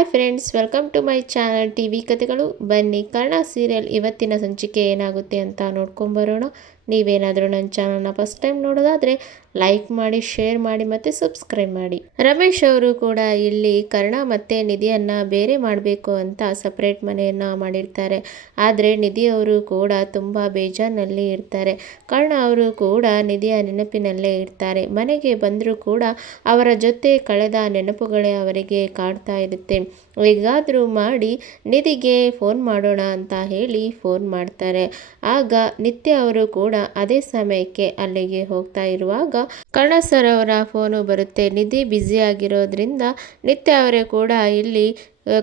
Hi friends, welcome to my channel TV ಕಥೆಗಳು. ಬನ್ನಿ Karna serial ಇವತ್ತಿನ ಸಂಚಿಕೆ ಏನಾಗುತ್ತೆ ಅಂತ ನೋಡ್ಕೊಂಬರೋಣ. ನೀವೇನಾದರೂ ನನ್ನ ಚಾನಲ್ನ ಫಸ್ಟ್ ಟೈಮ್ ನೋಡೋದಾದರೆ ಲೈಕ್ ಮಾಡಿ, ಶೇರ್ ಮಾಡಿ ಮತ್ತು ಸಬ್ಸ್ಕ್ರೈಬ್ ಮಾಡಿ. ರಮೇಶ್ ಅವರು ಕೂಡ ಇಲ್ಲಿ ಕರ್ಣ ಮತ್ತು ನಿಧಿಯನ್ನು ಬೇರೆ ಮಾಡಬೇಕು ಅಂತ ಸಪ್ರೇಟ್ ಮನೆಯನ್ನು ಮಾಡಿರ್ತಾರೆ. ಆದರೆ ನಿಧಿಯವರು ಕೂಡ ತುಂಬ ಬೇಜಾರಿನಲ್ಲಿ ಇರ್ತಾರೆ. ಕರ್ಣ ಅವರು ಕೂಡ ನಿಧಿಯ ನೆನಪಿನಲ್ಲೇ ಇರ್ತಾರೆ. ಮನೆಗೆ ಬಂದರೂ ಕೂಡ ಅವರ ಜೊತೆ ಕಳೆದ ನೆನಪುಗಳೇ ಅವರಿಗೆ ಕಾಡ್ತಾ ಇರುತ್ತೆ. ಹೇಗಾದರೂ ಮಾಡಿ ನಿಧಿಗೆ ಫೋನ್ ಮಾಡೋಣ ಅಂತ ಹೇಳಿ ಫೋನ್ ಮಾಡ್ತಾರೆ. ಆಗ ನಿತ್ಯ ಅವರು ಕೂಡ ಅದೇ ಸಮಯಕ್ಕೆ ಅಲ್ಲಿಗೆ ಹೋಗ್ತಾ ಇರುವಾಗ ಕರ್ಣ ಸರ್ ಅವರ ಫೋನು ಬರುತ್ತೆ. ನಿಧಿ ಬ್ಯುಸಿ ಆಗಿರೋದ್ರಿಂದ ನಿತ್ಯ ಅವರೇ ಕೂಡ ಇಲ್ಲಿ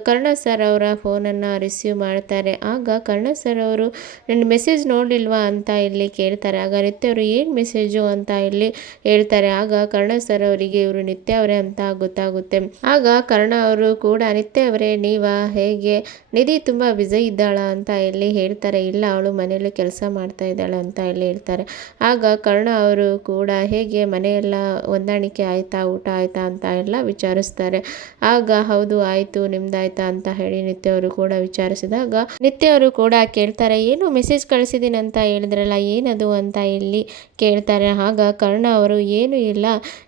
ಕರ್ಣ ಸರ್ ಅವರ ಫೋನನ್ನು ರಿಸೀವ್ ಮಾಡ್ತಾರೆ. ಆಗ ಕರ್ಣ ಸರ್ ಅವರು ನನ್ನ ಮೆಸೇಜ್ ನೋಡಲಿಲ್ವಾ ಅಂತ ಇಲ್ಲಿ ಕೇಳ್ತಾರೆ. ಆಗ ನಿತ್ಯ ಅವರು ಏನು ಮೆಸೇಜು ಅಂತ ಇಲ್ಲಿ ಹೇಳ್ತಾರೆ. ಆಗ ಕರ್ಣ ಸರ್ ಅವರಿಗೆ ಇವರು ನಿತ್ಯ ಅವರೇ ಅಂತ ಗೊತ್ತಾಗುತ್ತೆ. ಆಗ ಕರ್ಣ ಅವರು ಕೂಡ ನಿತ್ಯ ಅವರೇ ನೀವಾ, ಹೇಗೆ, ನಿಧಿ ತುಂಬ ಬ್ಯುಸಿ ಇದ್ದಾಳ ಅಂತ ಇಲ್ಲಿ ಹೇಳ್ತಾರೆ. ಇಲ್ಲ, ಅವಳು ಮನೆಯಲ್ಲಿ ಕೆಲಸ ಮಾಡ್ತಾ ಇದ್ದಾಳೆ ಅಂತ ಇಲ್ಲಿ ಹೇಳ್ತಾರೆ. ಆಗ ಕರ್ಣ ಅವರು ಕೂಡ ಹೇಗೆ, ಮನೆಯೆಲ್ಲ ಹೊಂದಾಣಿಕೆ ಆಯಿತಾ, ಊಟ ಆಯಿತಾ ಅಂತ ಎಲ್ಲ ವಿಚಾರಿಸ್ತಾರೆ. ಆಗ ಹೌದು ಆಯಿತು, ನಿಮ್ದಾಯ್ತಾ ಅಂತ ಹೇಳಿ ನಿತ್ಯ ಅವರು ಕೂಡ ವಿಚಾರಿಸಿದಾಗ ನಿತ್ಯ ಅವರು ಕೂಡ ಕೇಳ್ತಾರೆ, ಏನು ಮೆಸೇಜ್ ಕಳಿಸಿದ್ದೀನಿ ಅಂತ ಹೇಳಿದ್ರಲ್ಲ, ಏನದು ಅಂತ ಇಲ್ಲಿ ಕೇಳ್ತಾರೆ. ಆಗ ಕರ್ಣ ಅವರು ಏನು ಇಲ್ಲ,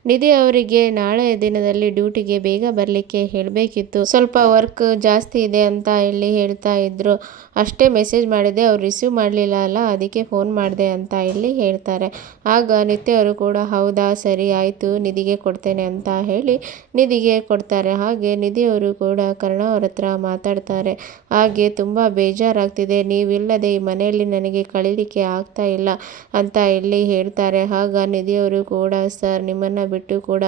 ನಿಧಿ ಅವರಿಗೆ ನಾಳೆ ದಿನದಲ್ಲಿ ಡ್ಯೂಟಿಗೆ ಬೇಗ ಬರಲಿಕ್ಕೆ ಹೇಳಬೇಕಿತ್ತು, ಸ್ವಲ್ಪ ವರ್ಕ್ ಜಾಸ್ತಿ ಇದೆ ಅಂತ ಇಲ್ಲಿ ಹೇಳ್ತಾ ಇದ್ರು, ಅಷ್ಟೇ ಮೆಸೇಜ್ ಮಾಡಿದೆ, ಅವ್ರು ರಿಸೀವ್ ಮಾಡಲಿಲ್ಲ ಅಲ್ಲ, ಅದಕ್ಕೆ ಫೋನ್ ಮಾಡಿದೆ ಅಂತ ಇಲ್ಲಿ ಹೇಳ್ತಾರೆ. ಆಗ ನಿತ್ಯ ಅವರು ಕೂಡ ಹೌದಾ, ಸರಿ ಆಯಿತು, ನಿಧಿಗೆ ಕೊಡ್ತೇನೆ ಅಂತ ಹೇಳಿ ನಿಧಿಗೆ ಕೊಡ್ತಾರೆ. ಹಾಗೆ ನಿಧಿಯವರು ಕೂಡ ಕರ್ಣ ಅವ್ರ ಹತ್ರ ಮಾತಾಡ್ತಾರೆ. ಹಾಗೆ ತುಂಬ ಬೇಜಾರಾಗ್ತಿದೆ, ನೀವಿಲ್ಲದೆ ಈ ಮನೆಯಲ್ಲಿ ನನಗೆ ಕಳೀಲಿಕ್ಕೆ ಆಗ್ತಾ ಇಲ್ಲ ಅಂತ ಇಲ್ಲಿ ಹೇಳ್ತಾರೆ. ಆಗ ನಿಧಿಯವರು ಕೂಡ ಸರ್, ನಿಮ್ಮನ್ನು ಬಿಟ್ಟು ಕೂಡ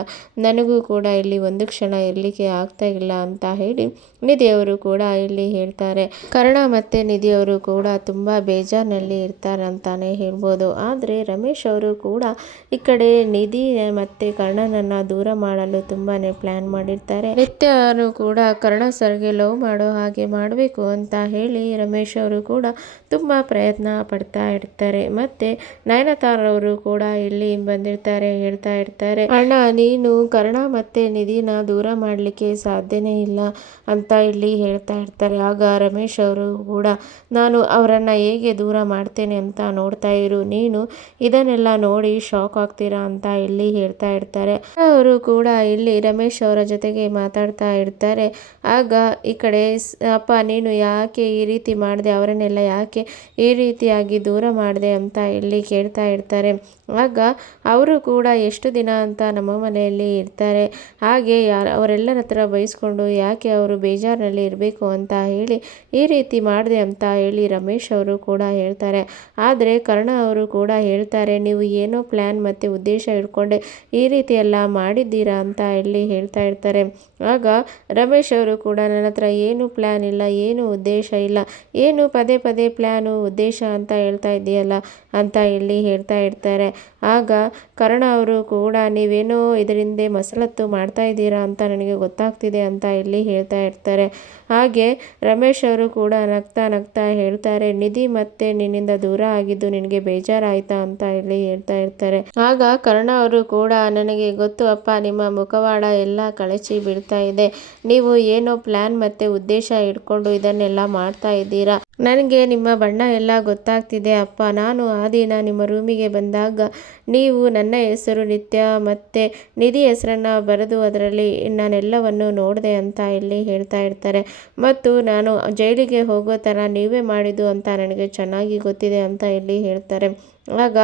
ನನಗೂ ಕೂಡ ಇಲ್ಲಿ ಒಂದು ಕ್ಷಣ ಇರಲಿಕ್ಕೆ ಆಗ್ತಾ ಇಲ್ಲ ಅಂತ ಹೇಳಿ ನಿಧಿಯವರು ಕೂಡ ಇಲ್ಲಿ ಹೇಳ್ತಾರೆ. ಕರ್ಣ ಮತ್ತು ನಿಧಿಯವರು ಕೂಡ ತುಂಬ ಬೇಜಾರಿನಲ್ಲಿ ಇರ್ತಾರೆ ಅಂತಾನೆ ಹೇಳ್ಬೋದು. ಆದರೆ ರಮೇಶ್ ಅವರು ಕೂಡ ಈ ಕಡೆ ನಿಧಿ ಮತ್ತು ಕರ್ಣನನ್ನು ದೂರ ಮಾಡಲು ತುಂಬಾ ಪ್ಲ್ಯಾನ್ ಮಾಡಿರ್ತಾರೆ. ನಿತ್ಯನು ಕೂಡ ಕರ್ಣ ಸರ್ಗೆ ಲವ್ ಮಾಡೋ ಹಾಗೆ ಮಾಡಬೇಕು ಅಂತ ಹೇಳಿ ರಮೇಶ್ ಅವರು ಕೂಡ ತುಂಬ ಪ್ರಯತ್ನ ಪಡ್ತಾ ಇರ್ತಾರೆ. ಮತ್ತು ನಯನತಾರ ಅವರು ಕೂಡ ಇಲ್ಲಿ ಬಂದಿರ್ತಾರೆ. ಹೇಳ್ತಾ ಇರ್ತಾರೆ, ಅಣ್ಣ ನೀನು ಕರ್ಣ ಮತ್ತು ನಿಧಿನ ದೂರ ಮಾಡಲಿಕ್ಕೆ ಸಾಧ್ಯನೇ ಇಲ್ಲ ಅಂತ ಇಲ್ಲಿ ಹೇಳ್ತಾ ಇರ್ತಾರೆ. ಆಗ ರಮೇಶ್ ಅವರು ಕೂಡ ನಾನು ಅವರನ್ನು ಹೇಗೆ ದೂರ ಮಾಡ್ತೇನೆ ಅಂತ ನೋಡ್ತಾ ಇರು, ನೀನು ಇದನ್ನೆಲ್ಲ ನೋಡಿ ಶಾಕ್ ಆಗ್ತೀರಾ ಅಂತ ಇಲ್ಲಿ ಹೇಳ್ತಾ ಇರ್ತಾರೆ. ಅವರು ಕೂಡ ಇಲ್ಲಿ ರಮೇಶ್ ಅವರ ಜೊತೆಗೆ ಮಾತಾಡ್ತಾ ಇರ್ತಾರೆ. ಆಗ ಈ ಕಡೆ ಅಪ್ಪ ನೀನು ಯಾಕೆ ಈ ರೀತಿ ಮಾಡಿದೆ, ಅವರನ್ನೆಲ್ಲ ಯಾಕೆ ಈ ರೀತಿಯಾಗಿ ದೂರ ಮಾಡಿದೆ ಅಂತ ಇಲ್ಲಿ ಕೇಳ್ತಾ ಇರ್ತಾರೆ. ಆಗ ಅವರು ಕೂಡ ಎಷ್ಟು ದಿನ ಅಂತ ನಮ್ಮ ಮನೆಯಲ್ಲಿ ಇರ್ತಾರೆ, ಹಾಗೆ ಅವರೆಲ್ಲರ ಹತ್ರ ಬಯಸ್ಕೊಂಡು ಯಾಕೆ ಅವರು ಬೇಜಾರಿನಲ್ಲಿ ಇರಬೇಕು ಅಂತ ಹೇಳಿ ಈ ರೀತಿ ಮಾಡಿದೆ ಅಂತ ಹೇಳಿ ರಮೇಶ್ ಅವರು ಕೂಡ ಹೇಳ್ತಾರೆ. ಆದರೆ ಕರ್ಣ ಅವರು ಕೂಡ ಹೇಳ್ತಾರೆ, ನೀವು ಏನೋ ಪ್ಲ್ಯಾನ್ ಮತ್ತು ಉದ್ದೇಶ ಇಟ್ಕೊಂಡೆ ಈ ರೀತಿ ಎಲ್ಲ ಮಾಡಿದ್ದೀರಾ ಅಂತ ಇಲ್ಲಿ ಹೇಳ್ತಾ ಇರ್ತಾರೆ. ಆಗ ರಮೇಶ್ ಅವರು ಕೂಡ ನನ್ನ ಹತ್ರ ಏನು ಪ್ಲ್ಯಾನ್ ಇಲ್ಲ, ಏನು ಉದ್ದೇಶ ಇಲ್ಲ, ಏನು ಪದೇ ಪದೇ ಪ್ಲ್ಯಾನು ಉದ್ದೇಶ ಅಂತ ಹೇಳ್ತಾ ಇದೆಯಲ್ಲ ಅಂತ ಇಲ್ಲಿ ಹೇಳ್ತಾ ಇರ್ತಾರೆ. ಆಗ ಕರ್ಣ ಅವರು ಕೂಡ ನೀವೇನೋ ಇದರಿಂದ ಮಸಲತ್ತು ಮಾಡ್ತಾ ಇದ್ದೀರಾ ಅಂತ ನನಗೆ ಗೊತ್ತಾಗ್ತಿದೆ ಅಂತ ಇಲ್ಲಿ ಹೇಳ್ತಾ ಇರ್ತಾರೆ. ಹಾಗೆ ರಮೇಶ್ ಅವರು ಕೂಡ ನಗ್ತಾ ನಗ್ತಾ ಹೇಳ್ತಾರೆ, ನಿಧಿ ಮತ್ತೆ ನಿನ್ನಿಂದ ದೂರ ಆಗಿದ್ದು ನಿನಗೆ ಬೇಜಾರಾಯ್ತಾ ಅಂತ ಇಲ್ಲಿ ಹೇಳ್ತಾ ಇರ್ತಾರೆ. ಆಗ ಕರ್ಣ ಅವರು ಕೂಡ ನನಗೆ ಗೊತ್ತು ಅಪ್ಪ, ನಿಮ್ಮ ಮುಖವಾಡ ಎಲ್ಲ ಕಳಚಿ ಬೀಳ್ತಾ ಇದೆ, ನೀವು ಏನೋ ಪ್ಲ್ಯಾನ್ ಮತ್ತು ಉದ್ದೇಶ ಇಟ್ಕೊಂಡು ಇದನ್ನೆಲ್ಲ ಮಾಡ್ತಾ ಇದ್ದೀರಾ, ನನಗೆ ನಿಮ್ಮ ಬಣ್ಣ ಎಲ್ಲ ಗೊತ್ತಾಗ್ತಿದೆ ಅಪ್ಪ. ನಾನು ಆ ದಿನ ನಿಮ್ಮ ರೂಮಿಗೆ ಬಂದಾಗ ನೀವು ನನ್ನ ಹೆಸರು ನಿತ್ಯ ಮತ್ತು ನಿಧಿ ಹೆಸರನ್ನು ಬರೆದು ಅದರಲ್ಲಿ ನಾನೆಲ್ಲವನ್ನು ನೋಡಿದೆ ಅಂತ ಇಲ್ಲಿ ಹೇಳ್ತಾ ಇರ್ತಾರೆ. ಮತ್ತು ನಾನು ಜೈಲಿಗೆ ಹೋಗೋ ಥರ ನೀವೇ ಮಾಡಿದ್ದು ಅಂತ ನನಗೆ ಚೆನ್ನಾಗಿ ಗೊತ್ತಿದೆ ಅಂತ ಇಲ್ಲಿ ಹೇಳ್ತಾರೆ. ಆಗ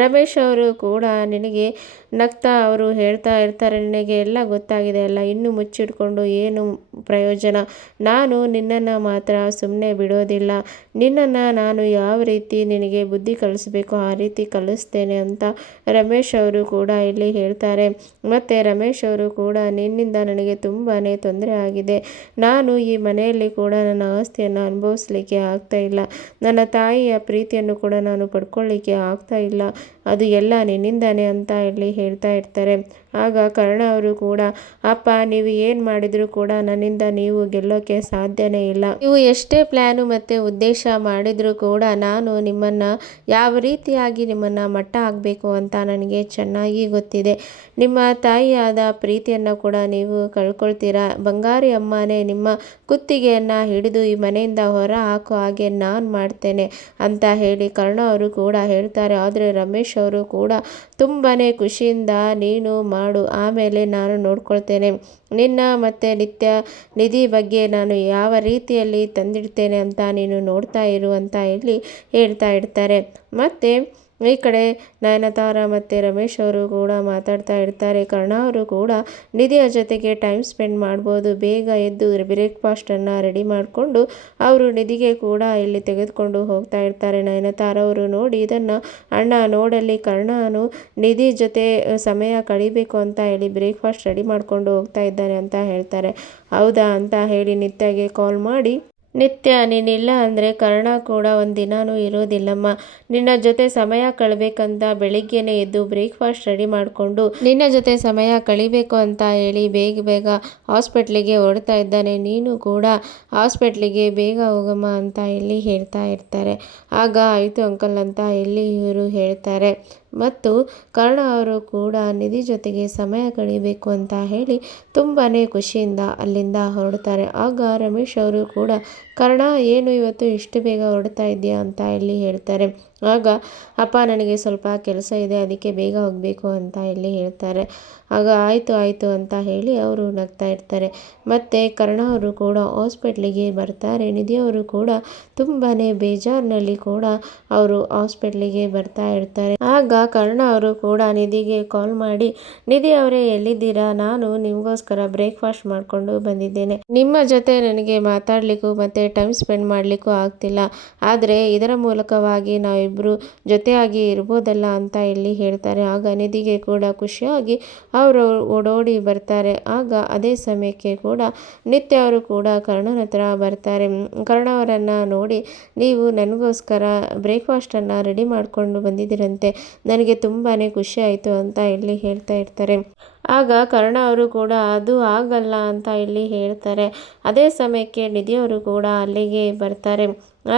ರಮೇಶ್ ಅವರು ಕೂಡ ನಿನಗೆ ನಗ್ತಾ ಅವರು ಹೇಳ್ತಾ ಇರ್ತಾರೆ, ನಿನಗೆ ಎಲ್ಲ ಗೊತ್ತಾಗಿದೆ ಅಲ್ಲ, ಇನ್ನು ಮುಚ್ಚಿಟ್ಕೊಂಡು ಏನು ಪ್ರಯೋಜನ, ನಾನು ನಿನ್ನನ್ನು ಮಾತ್ರ ಸುಮ್ಮನೆ ಬಿಡೋದಿಲ್ಲ, ನಿನ್ನನ್ನು ನಾನು ಯಾವ ರೀತಿ ನಿನಗೆ ಬುದ್ಧಿ ಕಲಿಸ್ಬೇಕು ಆ ರೀತಿ ಕಲಿಸ್ತೇನೆ ಅಂತ ರಮೇಶ್ ಅವರು ಕೂಡ ಇಲ್ಲಿ ಹೇಳ್ತಾರೆ. ಮತ್ತು ರಮೇಶ್ ಅವರು ಕೂಡ ನಿನ್ನಿಂದ ನನಗೆ ತುಂಬಾ ತೊಂದರೆ ಆಗಿದೆ, ನಾನು ಈ ಮನೆಯಲ್ಲಿ ಕೂಡ ನನ್ನ ಆಸ್ತಿಯನ್ನು ಅನುಭವಿಸ್ಲಿಕ್ಕೆ ಆಗ್ತಾ ಇಲ್ಲ, ನನ್ನ ತಾಯಿಯ ಪ್ರೀತಿಯನ್ನು ಕೂಡ ನಾನು ಪಡ್ಕೊಳ್ಳಿಕ್ಕೆ ಆಗ್ತಾ ಇಲ್ಲ ಅದು ಎಲ್ಲ ನಿನ್ನಿಂದಾನೆ ಅಂತ ಇಲ್ಲಿ ಹೇಳ್ತಾ ಇರ್ತಾರೆ. ಆಗ ಕರ್ಣ ಅವರು ಕೂಡ, ಅಪ್ಪ ನೀವು ಏನು ಮಾಡಿದರೂ ಕೂಡ ನನ್ನಿಂದ ನೀವು ಗೆಲ್ಲೋಕ್ಕೆ ಸಾಧ್ಯನೇ ಇಲ್ಲ. ನೀವು ಎಷ್ಟೇ ಪ್ಲ್ಯಾನು ಮತ್ತು ಉದ್ದೇಶ ಮಾಡಿದರೂ ಕೂಡ ನಾನು ನಿಮ್ಮನ್ನು ಯಾವ ರೀತಿಯಾಗಿ ನಿಮ್ಮನ್ನು ಮಟ್ಟ ಹಾಕಬೇಕು ಅಂತ ನನಗೆ ಚೆನ್ನಾಗಿ ಗೊತ್ತಿದೆ. ನಿಮ್ಮ ತಾಯಿಯಾದ ಪ್ರೀತಿಯನ್ನು ಕೂಡ ನೀವು ಕಳ್ಕೊಳ್ತೀರಾ. ಬಂಗಾರಿ ಅಮ್ಮನೇ ನಿಮ್ಮ ಕುತ್ತಿಗೆಯನ್ನು ಹಿಡಿದು ಈ ಮನೆಯಿಂದ ಹೊರ ಹಾಕೋ ಹಾಗೆ ನಾನು ಮಾಡ್ತೇನೆ ಅಂತ ಹೇಳಿ ಕರ್ಣ ಅವರು ಕೂಡ ಹೇಳ್ತಾರೆ. ಆದರೆ ರಮೇಶ್ ಅವರು ಕೂಡ ತುಂಬಾ ಖುಷಿಯಿಂದ, ನೀನು ಮಾಡು, ಆಮೇಲೆ ನಾನು ನೋಡ್ಕೊಳ್ತೇನೆ, ನಿನ್ನ ಮತ್ತು ನಿಧಿ ಬಗ್ಗೆ ನಾನು ಯಾವ ರೀತಿಯಲ್ಲಿ ತಂದಿಡ್ತೇನೆ ಅಂತ ನೀನು ನೋಡ್ತಾ ಇರು ಅಂತ ಹೇಳಿ ಹೇಳ್ತಾ ಇರ್ತಾರೆ. ಮತ್ತು ಈ ಕಡೆ ನಯನತಾರ ಮತ್ತು ರಮೇಶ್ ಅವರು ಕೂಡ ಮಾತಾಡ್ತಾ ಇರ್ತಾರೆ. ಕರ್ಣ ಅವರು ಕೂಡ ನಿಧಿಯ ಜೊತೆಗೆ ಟೈಮ್ ಸ್ಪೆಂಡ್ ಮಾಡ್ಬೋದು. ಬೇಗ ಎದ್ದು ಬ್ರೇಕ್ಫಾಸ್ಟನ್ನು ರೆಡಿ ಮಾಡಿಕೊಂಡು ಅವರು ನಿಧಿಗೆ ಕೂಡ ಇಲ್ಲಿ ತೆಗೆದುಕೊಂಡು ಹೋಗ್ತಾ ಇರ್ತಾರೆ. ನಯನತಾರ ಅವರು ನೋಡಿ ಇದನ್ನು, ಅಣ್ಣ ನೋಡಲ್ಲಿ ಕರ್ಣನು ನಿಧಿ ಜೊತೆ ಸಮಯ ಕಳಿಬೇಕು ಅಂತ ಹೇಳಿ ಬ್ರೇಕ್ಫಾಸ್ಟ್ ರೆಡಿ ಮಾಡಿಕೊಂಡು ಹೋಗ್ತಾ ಇದ್ದಾನೆ ಅಂತ ಹೇಳ್ತಾರೆ. ಹೌದಾ ಅಂತ ಹೇಳಿ ನಿತ್ಯಗೆ ಕಾಲ್ ಮಾಡಿ, ನಿತ್ಯ ನೀನಿಲ್ಲ ಅಂದರೆ ಕರ್ಣ ಕೂಡ ಒಂದಿನೂ ಇರೋದಿಲ್ಲಮ್ಮ. ನಿನ್ನ ಜೊತೆ ಸಮಯ ಕಳಬೇಕಂತ ಬೆಳಿಗ್ಗೆನೇ ಎದ್ದು ಬ್ರೇಕ್ಫಾಸ್ಟ್ ರೆಡಿ ಮಾಡಿಕೊಂಡು ನಿನ್ನ ಜೊತೆ ಸಮಯ ಕಳಿಬೇಕು ಅಂತ ಹೇಳಿ ಬೇಗ ಬೇಗ ಹಾಸ್ಪಿಟ್ಲಿಗೆ ಹೊರಡ್ತಾ ಇದ್ದಾನೆ. ನೀನು ಕೂಡ ಹಾಸ್ಪಿಟ್ಲಿಗೆ ಬೇಗ ಹೋಗಮ್ಮ ಅಂತ ಇಲ್ಲಿ ಹೇಳ್ತಾ ಇರ್ತಾರೆ. ಆಗ ಆಯಿತು ಅಂಕಲ್ ಅಂತ ಇಲ್ಲಿ ಇವರು ಹೇಳ್ತಾರೆ. ಮತ್ತು ಕರ್ಣ ಅವರು ಕೂಡ ನಿಧಿ ಜೊತೆಗೆ ಸಮಯ ಕಳಿಬೇಕು ಅಂತ ಹೇಳಿ ತುಂಬಾ ಖುಷಿಯಿಂದ ಅಲ್ಲಿಂದ ಹೊರಡ್ತಾರೆ. ಆಗ ರಮೇಶ್ ಅವರು ಕೂಡ, ಕರ್ಣ ಏನು ಇವತ್ತು ಇಷ್ಟು ಬೇಗ ಹೊರಡ್ತಾ ಇದೆಯಾ ಅಂತ ಇಲ್ಲಿ ಹೇಳ್ತಾರೆ. ಆಗ ಅಪ್ಪ ನನಗೆ ಸ್ವಲ್ಪ ಕೆಲಸ ಇದೆ, ಅದಕ್ಕೆ ಬೇಗ ಹೋಗಬೇಕು ಅಂತ ಇಲ್ಲಿ ಹೇಳ್ತಾರೆ. ಆಗ ಆಯಿತು ಆಯಿತು ಅಂತ ಹೇಳಿ ಅವರು ನಗ್ತಾ ಇರ್ತಾರೆ. ಮತ್ತು ಕರ್ಣ ಅವರು ಕೂಡ ಹಾಸ್ಪಿಟ್ಲಿಗೆ ಬರ್ತಾರೆ. ನಿಧಿಯವರು ಕೂಡ ತುಂಬಾ ಬೇಜಾರಿನಲ್ಲಿ ಕೂಡ ಅವರು ಹಾಸ್ಪಿಟ್ಲಿಗೆ ಬರ್ತಾ ಇರ್ತಾರೆ. ಆಗ ಕರ್ಣ ಅವರು ಕೂಡ ನಿಧಿಗೆ ಕಾಲ್ ಮಾಡಿ, ನಿಧಿ ಅವರೇ ಎಲ್ಲಿದ್ದೀರಾ, ನಾನು ನಿಮಗೋಸ್ಕರ ಬ್ರೇಕ್ಫಾಸ್ಟ್ ಮಾಡಿಕೊಂಡು ಬಂದಿದ್ದೇನೆ, ನಿಮ್ಮ ಜೊತೆ ನನಗೆ ಮಾತಾಡಲಿಕ್ಕೂ ಮತ್ತು ಟೈಮ್ ಸ್ಪೆಂಡ್ ಮಾಡಲಿಕ್ಕೂ ಆಗ್ತಿಲ್ಲ, ಆದರೆ ಇದರ ಮೂಲಕವಾಗಿ ನಾವಿಬ್ಬರು ಜೊತೆಯಾಗಿ ಇರ್ಬೋದಲ್ಲ ಅಂತ ಇಲ್ಲಿ ಹೇಳ್ತಾರೆ. ಆಗ ನಿಧಿಗೆ ಕೂಡ ಖುಷಿಯಾಗಿ ಅವರು ಓಡೋಡಿ ಬರ್ತಾರೆ. ಆಗ ಅದೇ ಸಮಯಕ್ಕೆ ಕೂಡ ನಿತ್ಯ ಅವರು ಕೂಡ ಕರ್ಣನ ಹತ್ರ ಬರ್ತಾರೆ. ಕರ್ಣ ಅವರನ್ನು ನೋಡಿ, ನೀವು ನನಗೋಸ್ಕರ ಬ್ರೇಕ್ಫಾಸ್ಟನ್ನು ರೆಡಿ ಮಾಡಿಕೊಂಡು ಬಂದಿದ್ದೀರಂತೆ, ನನಗೆ ತುಂಬಾ ಖುಷಿ ಆಯಿತು ಅಂತ ಇಲ್ಲಿ ಹೇಳ್ತಾ ಇರ್ತಾರೆ. ಆಗ ಕರ್ಣ ಅವರು ಕೂಡ ಅದು ಆಗಲ್ಲ ಅಂತ ಇಲ್ಲಿ ಹೇಳ್ತಾರೆ. ಅದೇ ಸಮಯಕ್ಕೆ ನಿಧಿಯವರು ಕೂಡ ಅಲ್ಲಿಗೆ ಬರ್ತಾರೆ.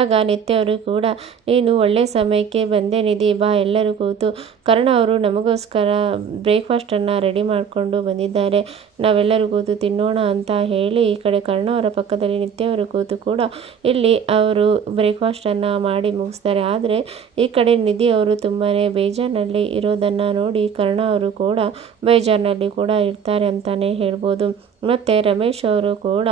ಆಗ ನಿತ್ಯ ಅವರು ಕೂಡ, ನೀನು ಒಳ್ಳೆ ಸಮಯಕ್ಕೆ ಬಂದೆ ನಿಧಿ, ಬಾ ಎಲ್ಲರೂ ಕೂತು, ಕರ್ಣ ಅವರು ನಮಗೋಸ್ಕರ ಬ್ರೇಕ್ಫಾಸ್ಟನ್ನು ರೆಡಿ ಮಾಡಿಕೊಂಡು ಬಂದಿದ್ದಾರೆ, ನಾವೆಲ್ಲರೂ ಕೂತು ತಿನ್ನೋಣ ಅಂತ ಹೇಳಿ ಈ ಕಡೆ ಕರ್ಣ ಅವರ ಪಕ್ಕದಲ್ಲಿ ನಿತ್ಯ ಅವರು ಕೂತು ಕೂಡ ಇಲ್ಲಿ ಅವರು ಬ್ರೇಕ್ಫಾಸ್ಟನ್ನು ಮಾಡಿ ಮುಗಿಸ್ತಾರೆ. ಆದರೆ ಈ ಕಡೆ ನಿಧಿ ಅವರು ತುಂಬಾ ಬೇಜಾರಿನಲ್ಲಿ ಇರೋದನ್ನು ನೋಡಿ ಕರ್ಣ ಅವರು ಕೂಡ ಬೇಜಾರಿನಲ್ಲಿ ಕೂಡ ಇರ್ತಾರೆ ಅಂತಲೇ ಹೇಳ್ಬೋದು. ಮತ್ತು ರಮೇಶ್ ಅವರು ಕೂಡ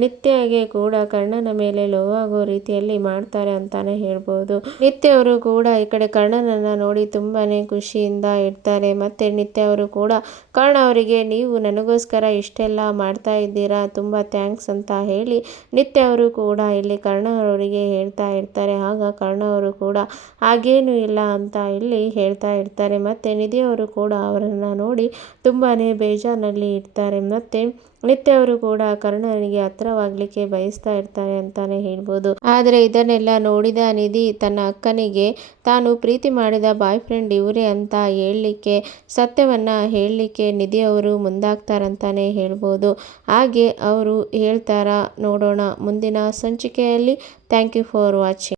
ನಿತ್ಯಗೆ ಕೂಡ ಕರ್ಣನ ಮೇಲೆ ಲವ್ ರೀತಿಯಲ್ಲಿ ಮಾಡ್ತಾರೆ ಅಂತಲೇ ಹೇಳ್ಬೋದು. ನಿತ್ಯ ಅವರು ಕೂಡ ಈ ಕಡೆ ಕರ್ಣನನ್ನು ನೋಡಿ ತುಂಬಾ ಖುಷಿಯಿಂದ ಇರ್ತಾರೆ. ಮತ್ತು ನಿತ್ಯ ಅವರು ಕೂಡ ಕರ್ಣ ಅವರಿಗೆ, ನೀವು ನನಗೋಸ್ಕರ ಇಷ್ಟೆಲ್ಲ ಮಾಡ್ತಾ ಇದ್ದೀರಾ, ತುಂಬ ಥ್ಯಾಂಕ್ಸ್ ಅಂತ ಹೇಳಿ ನಿತ್ಯ ಅವರು ಕೂಡ ಇಲ್ಲಿ ಕರ್ಣ ಅವರಿಗೆ ಹೇಳ್ತಾ ಇರ್ತಾರೆ. ಆಗ ಕರ್ಣ ಅವರು ಕೂಡ ಹಾಗೇನೂ ಇಲ್ಲ ಅಂತ ಇಲ್ಲಿ ಹೇಳ್ತಾ ಇರ್ತಾರೆ. ಮತ್ತು ನಿಧಿಯವರು ಕೂಡ ಅವರನ್ನು ನೋಡಿ ತುಂಬಾ ಬೇಜಾರಿನಲ್ಲಿ ಇರ್ತಾರೆ. ಮತ್ತು ನಿತ್ಯ ಅವರು ಕೂಡ ಕರ್ಣನಿಗೆ ಹತ್ತಿರವಾಗಲಿಕ್ಕೆ ಬಯಸ್ತಾ ಇರ್ತಾರೆ ಅಂತಲೇ ಹೇಳ್ಬೋದು. ಆದರೆ ಇದನ್ನೆಲ್ಲ ನೋಡಿದ ನಿಧಿ ತನ್ನ ಅಕ್ಕನಿಗೆ ತಾನು ಪ್ರೀತಿ ಮಾಡಿದ ಬಾಯ್ ಫ್ರೆಂಡ್ ಇವರೇ ಅಂತ ಹೇಳಲಿಕ್ಕೆ, ಸತ್ಯವನ್ನು ಹೇಳಲಿಕ್ಕೆ ನಿಧಿಯವರು ಮುಂದಾಗ್ತಾರಂತಲೇ ಹೇಳ್ಬೋದು. ಹಾಗೆ ಅವರು ಹೇಳ್ತಾರಾ ನೋಡೋಣ ಮುಂದಿನ ಸಂಚಿಕೆಯಲ್ಲಿ. Thank you for watching.